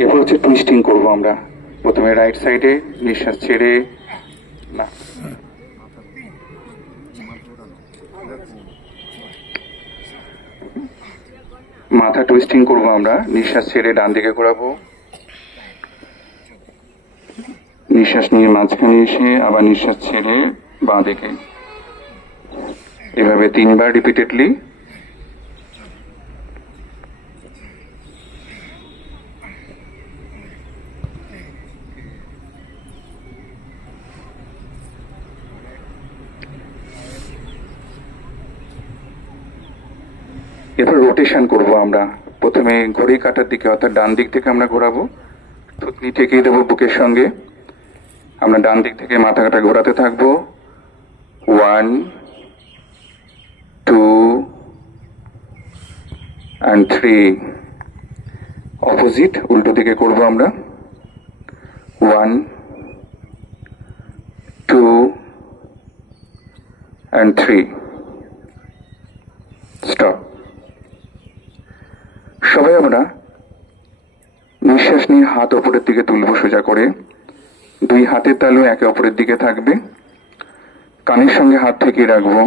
এরপর হচ্ছে টুইস্টিং করব আমরা। প্রথমে রাইট সাইডে নিঃশ্বাস ছেড়ে, না মাথা টুইস্টিং করব আমরা। নিঃশ্বাস ছেড়ে ডান দিকে ঘোরাবো, নিঃশ্বাস নিয়ে মাঝখানে এসে আবার নিঃশ্বাস ছেড়ে বাঁ দিকে, এভাবে 3 বার রিপিটেডলি। এরপর রোটেশন করব আমরা। প্রথমে ঘড়ি কাটার দিকে অর্থাৎ ডান দিক থেকে আমরা ঘোরাবো, থুতনি ঠেকিয়ে দেবো বুকের সঙ্গে। আমরা ডান দিক থেকে মাথা কাটা ঘোরাতে থাকবো। 1 2 and 3। অপোজিট উল্টো দিকে করব আমরা। 1 2 and 3। স্টপ। সবাই আমরা নিঃশ্বাস নিয়ে হাত ওপরের দিকে তুলব সোজা করে। 2 হাতের তালু একে অপরের দিকে থাকবে, কানের সঙ্গে হাত ঠেকিয়ে রাখবো।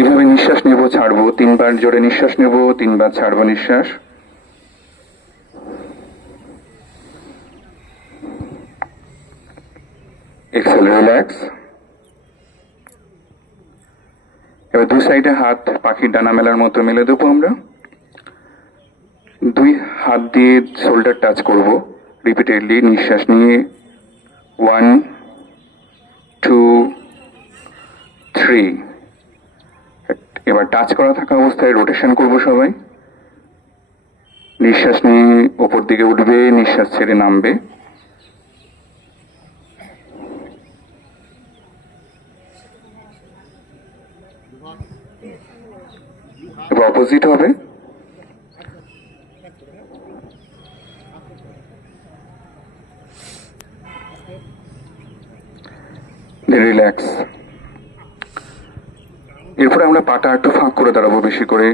এভাবে নিঃশ্বাস নেব, ছাড়বো। 3 বার জোরে নিঃশ্বাস নেব, 3 বার ছাড়বো নিঃশ্বাস। Exhale, relax. এবার 2 সাইডে হাত পাখির ডানা মেলার মতো মেলে দেবো আমরা। 2 হাত দিয়ে শোল্ডার টাচ করব রিপিটেডলি। নিঃশ্বাস নিয়ে 1 2 3। এবার টাচ করা থাকা অবস্থায় রোটেশন করব সবাই। নিঃশ্বাস নিয়ে ওপর দিকে উঠবে, নিঃশ্বাস ছেড়ে নামবে। এবার অপোজিট হবে। রিল্যাক্স। এরপরে আমরা পাটা একটু ফাঁক করে দাঁড়াবো বেশি করে।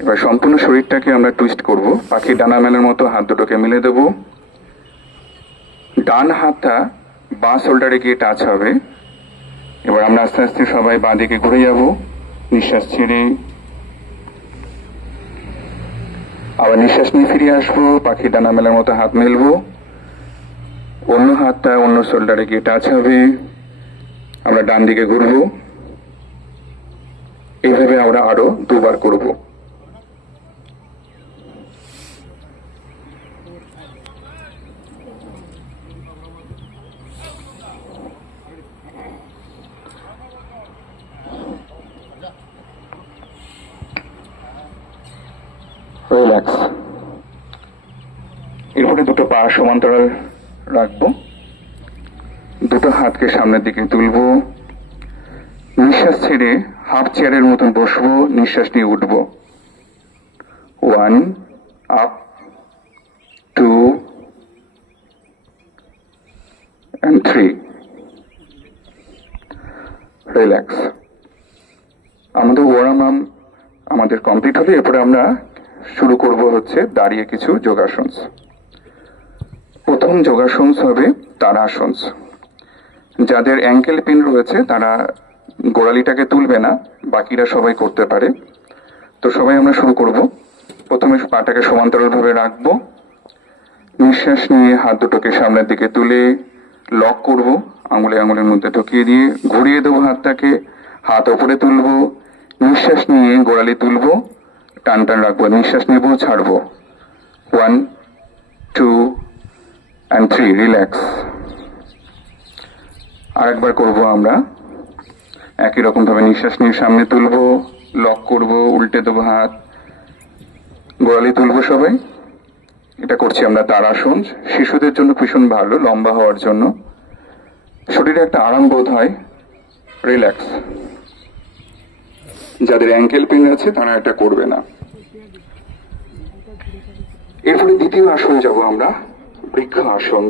এবার সম্পূর্ণ শরীরটাকে আমরা টুইস্ট করব। পাখির ডানা মেলার মতো হাত দুটোকে মিলে দেব। ডান হাতটা বাঁ শোল্ডারে গিয়ে টাচ হবে। এবার আমরা আস্তে আস্তে সবাই বাঁ দিকে ঘুরে যাব। নিঃশ্বাস ছেড়ে আবার নিঃশ্বাস নিয়ে ফিরে আসবো। পাখির ডানা মেলার মতো হাত মেলবো। অন্য হাতটা অন্য শোল্ডারে গিয়ে টাচ হবে। আমরা ডান দিকে ঘুরবো। এইভাবে আমরা আরো 2 বার করব। রিল্যাক্স। এরপরে 2টো পা সমান্তরাল রাখবো। 2টো হাতকে সামনের দিকে তুলবো। নিঃশ্বাস ছেড়ে হাফ চেয়ারের মতন বসবো। নিঃশ্বাস নিয়ে উঠবো। 1 আপ, 2 and 3। রিল্যাক্স। আমাদের ওয়ার্ম আপ আমাদের কমপ্লিট হলে এরপরে আমরা শুরু করব হচ্ছে দাঁড়িয়ে কিছু যোগাসন। প্রথম যোগাসন হবে তাড়াসন। যাদের অ্যাঙ্কেল পেন রয়েছে তারা গোড়ালিটাকে তুলবে না, বাকিরা সবাই করতে পারে। তো সবাই আমরা শুরু করব। প্রথমে পাটাকে সমান্তরালভাবে রাখবো। নিঃশ্বাস নিয়ে হাত দুটোকে সামনের দিকে তুলে লক করব, আঙুলের মধ্যে ঢুকিয়ে দিয়ে ঘুরিয়ে দেবো হাতটাকে। হাত ওপরে তুলবো, নিঃশ্বাস নিয়ে গোড়ালি তুলবো, টান টান রাখবো। নিঃশ্বাস নেব, ছাড়বো। 1 2 and 3। রিল্যাক্স। আরেকবার করব আমরা একই রকম ভাবে। নিঃশ্বাস নিয়ে সামনে তুলবো, লক করব, উল্টে দেবো হাত, গোড়ালি তুলবো সবাই। এটা করছি আমরা তাড়াসন। শিশুদের জন্য ভীষণ ভালো, লম্বা হওয়ার জন্য। শরীরে একটা আরাম বোধ হয়। রিল্যাক্স। যাদের অ্যাঙ্কেল পেন আছে তারা এটা করবে না। এরপরে দ্বিতীয় আসন যাব আমরা, বৃক্ষ আসন।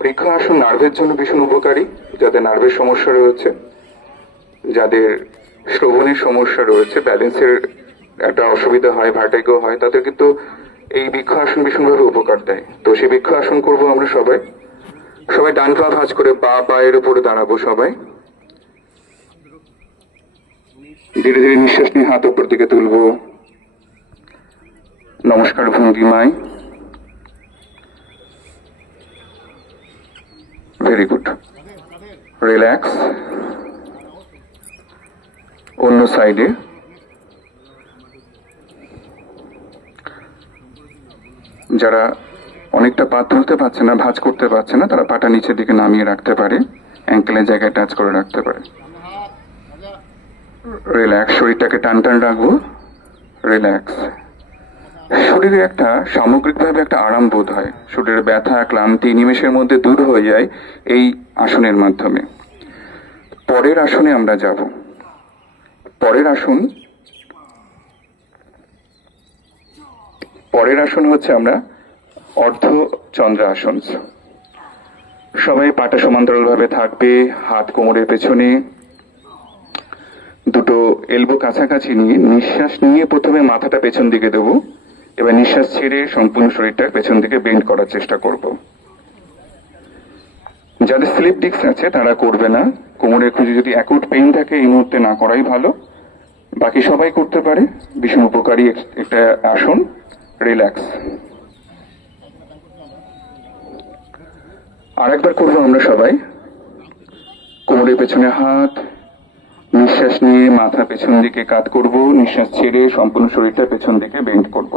বৃক্ষ আসন নার্ভের জন্য ভীষণ উপকারী। যাদের নার্ভের সমস্যা রয়েছে, যাদের শ্রবণের সমস্যা রয়েছে, ব্যালেন্সের একটা অসুবিধা হয়, ভার্টিগো হয়, তাদের কিন্তু এই বৃক্ষ আসন ভীষণভাবে উপকার দেয়। তো সেই বৃক্ষ আসন করব আমরা সবাই। সবাই ডান পা ভাঁজ করে পায়ের উপরে দাঁড়াবো সবাই। ধীরে ধীরে নিঃশ্বাস নিয়ে হাত উপর দিকে তুলবো, নমস্কার ভঙ্গিমায়। Very good. রিল্যাক্স। অন্য সাইডে। যারা অনেকটা পা তুলতে পারছে না, ভাঁজ করতে পারছে না, তারা পাটা নিচের দিকে নামিয়ে রাখতে পারে, অ্যাঙ্কেলের জায়গায় টাচ করে রাখতে পারে। রিল্যাক্স। শরীরটাকে টান টান রাখবো। রিল্যাক্স। শরীরে একটা সামগ্রিকভাবে একটা আরাম বোধ হয়, শরীরের ব্যথা ক্লান্তি নিমেষের মধ্যে দূর হয়ে যায় এই আসনের মাধ্যমে। পরের আসনে আমরা যাব। পরের আসন হচ্ছে আমরা অর্ধ চন্দ্রাসন। সবাই পাটা সমান্তরাল ভাবে থাকবে, হাত কোমরের পেছনে, দুটো এলবো কাছাকাছি নিয়ে নিঃশ্বাস নিয়ে প্রথমে মাথাটা পেছন দিকে দেবো, এবার নিঃশ্বাস ছেড়ে সম্পূর্ণ শরীরটা পেছন দিকে বেন্ড করার চেষ্টা করব। যাদের স্লিপ ডিস্ক আছে তারা করবে না, কোমরের খুঁজে যদি অ্যাকুট পেইন থাকে এই মুহূর্তে না করাই ভালো, বাকি সবাই করতে পারে। ভীষণ উপকারী একটা আসন। রিল্যাক্স। আর একবার করবো আমরা সবাই। কোমরের পেছনে হাত, নিঃশ্বাস নিয়ে মাথা পেছন দিকে কাত করব, নিঃশ্বাস ছেড়ে সম্পূর্ণ শরীরটা পেছন দিকে বেন্ড করব।